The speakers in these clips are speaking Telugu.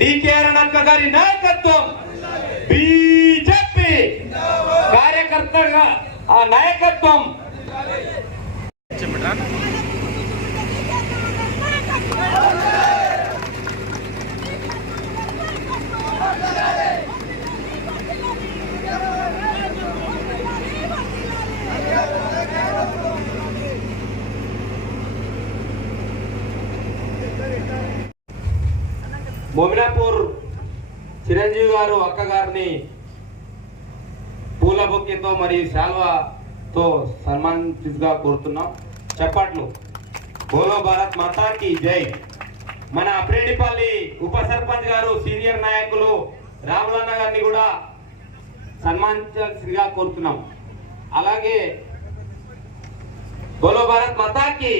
డికే అరుణక్క గారి నాయకత్వం బీజేపీ కార్యకర్తగా ఆ నాయకత్వం మొమినాపూర్ చిరంజీవి గారు అక్కగారిని పూల బొక్కెతో మరియు శాల్వాతో సన్మానితుగా కోరుతున్నాం. చప్పట్లు. బోలో భారత్ మాతాకి జై. మన ప్రేడిపల్లి ఉప సర్పంచ్ గారు సీనియర్ నాయకులు రాములన్న గారిని కూడా సన్మానించాల్సిందిగా కోరుతున్నాం. అలాగే బోలో భారత్ మాతాకి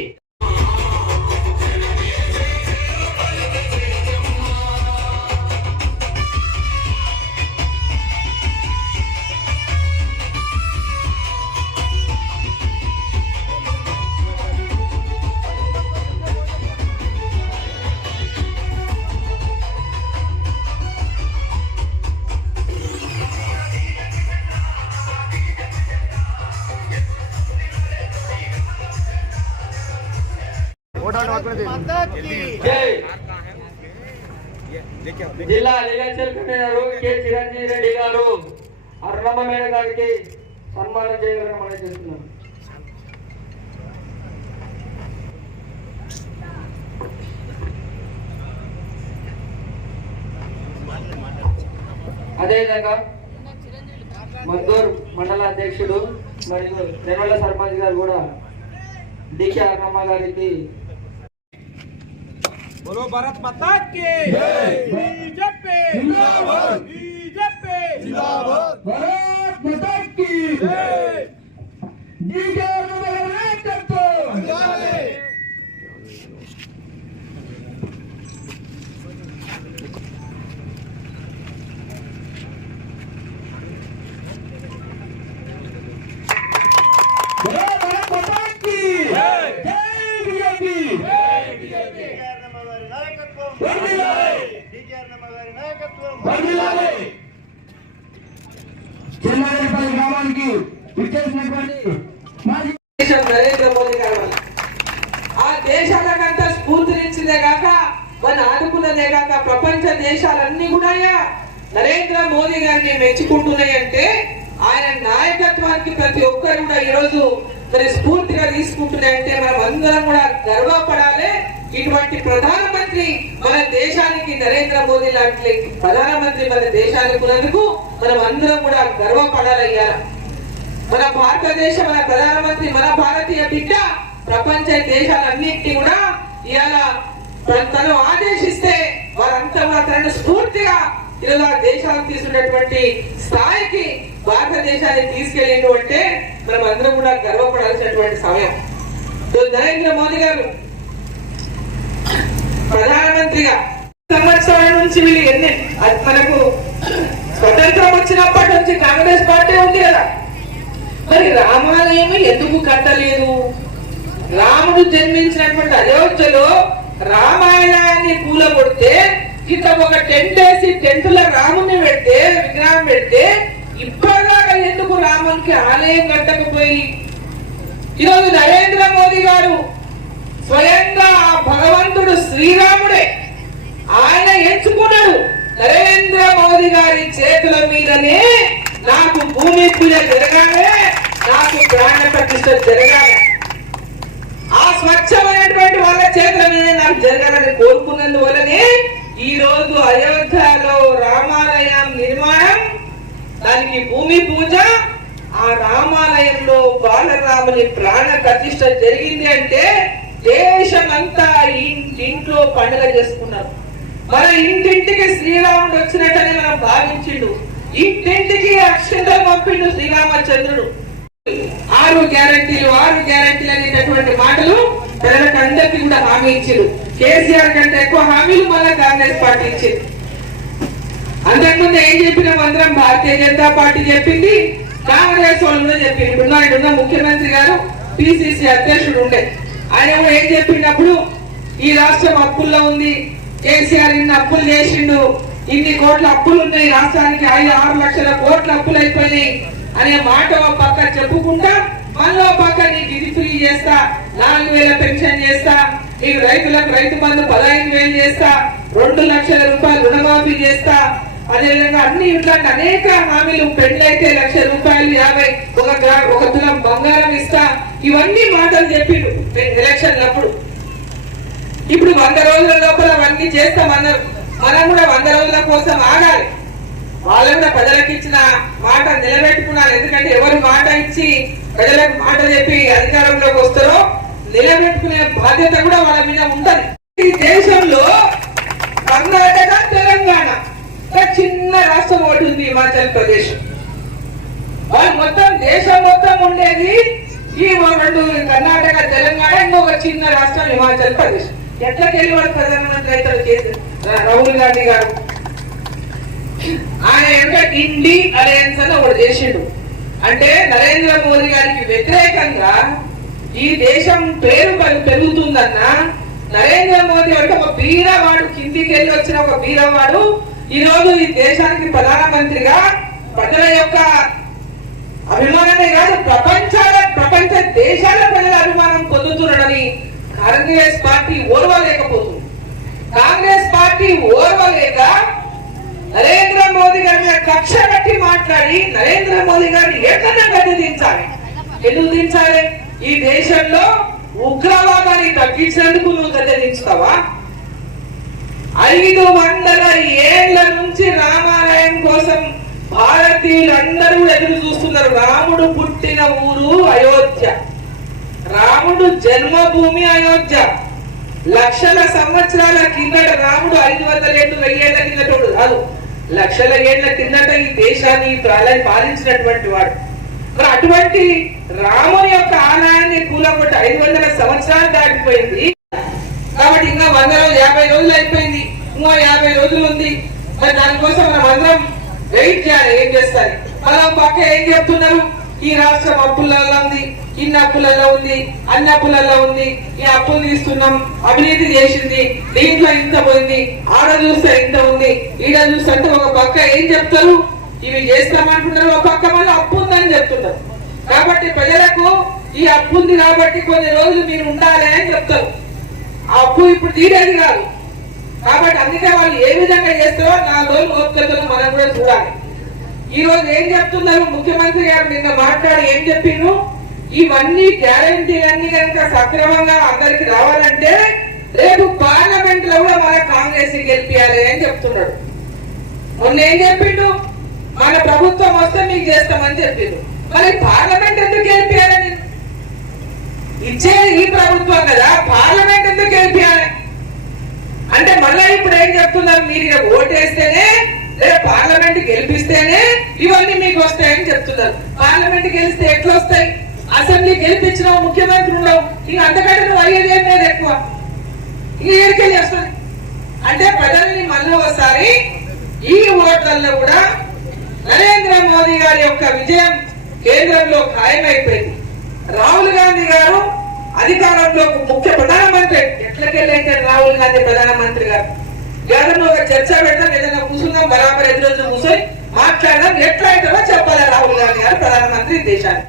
జిల్లా కె. చిరంజీవి రెడ్డి గారు. అరుణమ్మ మేడం గారికి సన్మానం చేయాలని మనం చేస్తున్నాం. అదేవిధంగా మద్దూర్ మండల అధ్యక్షుడు మరియు నిర్మల సర్పంచ్ గారు కూడా డికే అన్నమ్మ గారికి बोलो भारत माता की बीजेपी बीजेपी भारत माता की डीके వందనాలు చిన్నారెడ్డిపల్లి గ్రామానికి విచ్చేసినటువంటి మాజీ నరేంద్ర మోదీ గారు ఆ దేశాలకంతా స్ఫూర్తినిచ్చిందే కాక మన ఆదుకున్నదే కాక ప్రపంచ దేశాలన్నీ కూడా నరేంద్ర మోదీ గారిని మెచ్చుకుంటున్నాయంటే ఆయన నాయకత్వానికి ప్రతి ఒక్కరు కూడా ఈరోజు మరి స్ఫూర్తిగా తీసుకుంటున్నాయంటే మనం అందరం కూడా గర్వపడాలి. ఇటువంటి ప్రధానమంత్రి మన దేశానికి నరేంద్ర మోదీ లాంటి ప్రధానమంత్రి మన దేశానికి ఉన్నందుకు మనం అందరం కూడా గర్వపడాలయ్యా మన భారతదేశ మన ప్రధానమంత్రి మన భారతీయ బిడ్డ ప్రపంచ దేశాలన్నింటినీ కూడా ఇవాళ తన- తను ఆదేశిస్తే వారంతా కూడా తనను స్ఫూర్తిగా ఇలా దేశాలను తీసుకున్నటువంటి స్థాయికి భారతదేశాన్ని తీసుకెళ్ళిండు అంటే మనం అందరం కూడా గర్వపడాల్సినటువంటి సమయం. నరేంద్ర మోదీ గారు ప్రధానమంత్రిగా సంవత్సరాల నుంచి వీళ్ళు ఎన్ని అది మనకు స్వతంత్రం వచ్చినప్పటి నుంచి కాంగ్రెస్ పార్టీ ఉంది కదా. మరి రామాలయం ఎందుకు కట్టలేదు? రాముడు జన్మించినటువంటి అయోధ్యలో రామాయణాన్ని కూలగొడితే ఇక ఒక టెంట్ వేసి టెంట్లో రాముని పెడితే విగ్రహం పెడితే ఇప్పటిదాకా ఎందుకు రామునికి ఆలయం కట్టకపోయి? ఈరోజు నరేంద్ర మోదీ గారు స్వయంగా ఆ భగవంతుడు శ్రీరాముడే. ఆయన ఎంచుకున్నాడు. నరేంద్ర మోదీ గారి చేతుల మీదనే నాకు భూమి పూజ జరగాలే నాకు ప్రాణ ప్రతిష్ట జరగాలి. ఆ స్వచ్ఛమైనటువంటి వాళ్ళ చేతుల మీద నాకు జరగాలని కోరుకున్నందువల్లనే ఈ రోజు అయోధ్యలో రామాలయం నిర్మాణం దానికి భూమి పూజ ఆ రామాలయంలో బాలరాముని ప్రాణ ప్రతిష్ట జరిగింది అంటే దేశమంతా అంతా ఇంట్లో పండుగ చేసుకున్నారు. మన ఇంటింటికి శ్రీరాముడు వచ్చినట్టని మనం భావించిండు. ఇంటింటికి అక్షంతలు పంపిండు శ్రీరామచంద్రుడు. ఆరు గ్యారంటీలు ఆరు గ్యారంటీలు అనేటటువంటి మాటలు ప్రజలకు అందరికీ కూడా హామీ ఇచ్చారు కేసీఆర్ కంటే ఎక్కువ హామీలు మళ్ళీ కాంగ్రెస్ పార్టీ ఇచ్చింది. అంతకుముందు ఏం చెప్పినాం అందరం భారతీయ జనతా పార్టీ చెప్పింది కాంగ్రెస్ వాళ్ళు కూడా చెప్పింది. ఇప్పుడు ఉన్న ముఖ్యమంత్రి గారు పిసిసి అధ్యక్షుడు ఉండే. ఆయన కూడా ఏం చెప్పినప్పుడు ఈ రాష్ట్రం అప్పుల్లో ఉంది. కేసీఆర్ ఇన్ని అప్పులు చేసిండు. ఇన్ని కోట్ల అప్పులు ఉన్నాయి. రాష్ట్రానికి ఐదు ఆరు లక్షల కోట్ల అప్పులు అయిపోయినాయి అనే మాట ఒక పక్క చెప్పుకుంటా మళ్ళీ ఒక పక్క నీకు ఇది ఫ్రీ చేస్తా నాలుగు వేల పెన్షన్ చేస్తా నీకు రైతులకు రైతు బంధు పదహైదు వేలు చేస్తా రెండు లక్షల రూపాయలు రుణమాఫీ చేస్తా. అదేవిధంగా అన్ని ఇట్లాంటి అనేక హామీలు పెళ్ళైతే లక్ష రూపాయలు యాభై ఒక ఒక తులం బంగారం ఇస్తా. ఇవన్నీ మాటలు చెప్పిండు ఎలక్షన్లప్పుడు ఇప్పుడు వంద రోజుల లోపల అవన్నీ చేస్తామన్నారు. మనం కూడా వంద రోజుల కోసం ఆగాలి. వాళ్ళు కూడా ప్రజలకు ఇచ్చిన మాట నిలబెట్టుకున్నారు ఎందుకంటే ఎవరు మాట ఇచ్చి ప్రజలకు మాట చెప్పి అధికారంలోకి వస్తారో నిలబెట్టుకునే బాధ్యత కూడా వాళ్ళ మీద ఉంటది. ఈ దేశంలో కర్ణాటక తెలంగాణ ఒక చిన్న రాష్ట్రం ఒకటి ఉంది హిమాచల్ ప్రదేశ్. వాళ్ళు మొత్తం దేశం మొత్తం ఉండేది ఈ రెండు కర్ణాటక తెలంగాణ ఇంకొక చిన్న రాష్ట్రం హిమాచల్ ప్రదేశ్. ఎట్లా తెలియదు ప్రధానమంత్రి అయితే చేసి రాహుల్ గాంధీ గారు. ఆయన ఎంత ఇండి అలయన్స్ అని ఒకటి చేసిండు. అంటే నరేంద్ర మోదీ గారికి వ్యతిరేకంగా ఈ దేశం పేరు పెరుగుతుందన్న నరేంద్ర మోదీ అంటే ఒక బీరవాడు కిందికి వెళ్ళి వచ్చిన ఒక బీరవాడు ఈ రోజు ఈ దేశానికి ప్రధానమంత్రిగా ప్రజల యొక్క అభిమానమే కాదు ప్రపంచాల ప్రపంచ దేశాల ప్రజల అభిమానం పొందుతున్నదని కాంగ్రెస్ పార్టీ ఓర్వలేకపోతుంది. కాంగ్రెస్ పార్టీ ఓర్వలేక నరేంద్ర మోదీ గారి మీద కక్ష కట్టి మాట్లాడి నరేంద్ర మోదీ గారిని ఎక్కడ గది దించాలి ఎందుకు దించాలి ఈ దేశంలో ఉగ్రవాదాన్ని తగ్గించినందుకు నువ్వు గద్దె దించుతావా ఐదు వందల ఏళ్ళ నుంచి రామాలయం కోసం భారతీయులందరూ ఎదురు చూస్తున్నారు. రాముడు పుట్టిన ఊరు అయోధ్య. రాముడు జన్మభూమి అయోధ్య. లక్షల సంవత్సరాల కిందట రాముడు ఐదు వందల ఏళ్ళు వెయ్యేళ్ళ కిందటోడు కాదు లక్షల ఏళ్ళ కిందట ఈ దేశాన్ని పాలన పాలించినటువంటి వాడు. మరి అటువంటి రాముని యొక్క ఆలయాన్ని కూలగొట్టి ఐదు వందల సంవత్సరాలు దాటిపోయింది. కాబట్టి ఇంకా వంద రోజులు యాభై రోజులు అయిపోయింది. ఇంకో యాభై రోజులు ఉంది. మరి దానికోసం మనం అందరం వెయిట్ చేయాలి ఏం చేస్తారు? మళ్ళా పక్క ఏం చెప్తున్నారు? ఈ రాష్ట్రం అప్పులలో ఉంది ఇన్ని అప్పులలో ఉంది అన్ని అప్పులలో ఉంది. ఈ అప్పులు తీస్తున్నాం అవినీతి చేసింది దీంట్లో ఇంత పోయింది ఆడ చూస్తే ఇంత ఉంది ఈడ చూస్తే అంటే ఒక పక్క ఏం చెప్తారు? ఇవి చేస్తామంటున్నారు ఒక పక్క మళ్ళీ అప్పు ఉందని చెప్తున్నారు. కాబట్టి ప్రజలకు ఈ అప్పు ఉంది కాబట్టి కొన్ని రోజులు మీరు ఉండాలి అని చెప్తారు. ఆ అప్పు ఇప్పుడు తీరేది కాదు. కాబట్టి అందుకే వాళ్ళు ఏ విధంగా చేస్తారో నా లోన్ ఓపికతో మనం కూడా చూడాలి. ఈ రోజు ఏం చెప్తున్నారు? ముఖ్యమంత్రి గారు నిన్న మాట్లాడి ఏం చెప్పిండ్రు? ఇవన్నీ గ్యారంటీలన్నీ కనుక సక్రమంగా అందరికి రావాలంటే రేపు పార్లమెంట్లో కూడా మన కాంగ్రెస్ గెలిపియాలి అని చెప్తున్నాడు. మొన్న ఏం చెప్పిండు? మన ప్రభుత్వం వస్తే మీకు చేస్తామని చెప్పిండు. మరి పార్లమెంట్ ఎందుకు గెలిపియాలని ఇచ్చేది ఈ ప్రభుత్వం కదా పార్లమెంట్ ఎందుకు గెలిపియాలి? అంటే మళ్ళీ ఇప్పుడు ఏం చెప్తున్నారు? మీరు ఇక ఓటేస్తేనే లేదా పార్లమెంట్ గెలిపిస్తేనే ఇవన్నీ మీకు వస్తాయని చెప్తున్నారు. పార్లమెంట్ గెలిస్తే ఎట్లా వస్తాయి? అసెంబ్లీ గెలిపించిన ముఖ్యమంత్రి ఉండవు ఇక అంతకంటే నువ్వు అయ్యేది ఏం లేదు ఎక్కువ. ఇక ఎరికెళ్ళి వస్తుంది అంటే ప్రజల్ని మళ్ళీ ఒకసారి ఈ ఓట్లలో కూడా నరేంద్ర మోదీ గారి యొక్క విజయం కేంద్రంలో ఖాయమైపోయింది. రాహుల్ గాంధీ గారు అధికారంలో ముఖ్య ప్రధానమంత్రి ఎట్లకెళ్ళైతే రాహుల్ గాంధీ ప్రధానమంత్రి గారు? ఏదైనా ఒక చర్చ పెడతాం ఏదైనా కూర్చున్నాం బరాబర్ ఎదురు కూర్చొని మాట్లాడడం ఎట్లా అవుతుందో చెప్పాలి రాహుల్ గాంధీ గారు ప్రధానమంత్రి దేశానికి.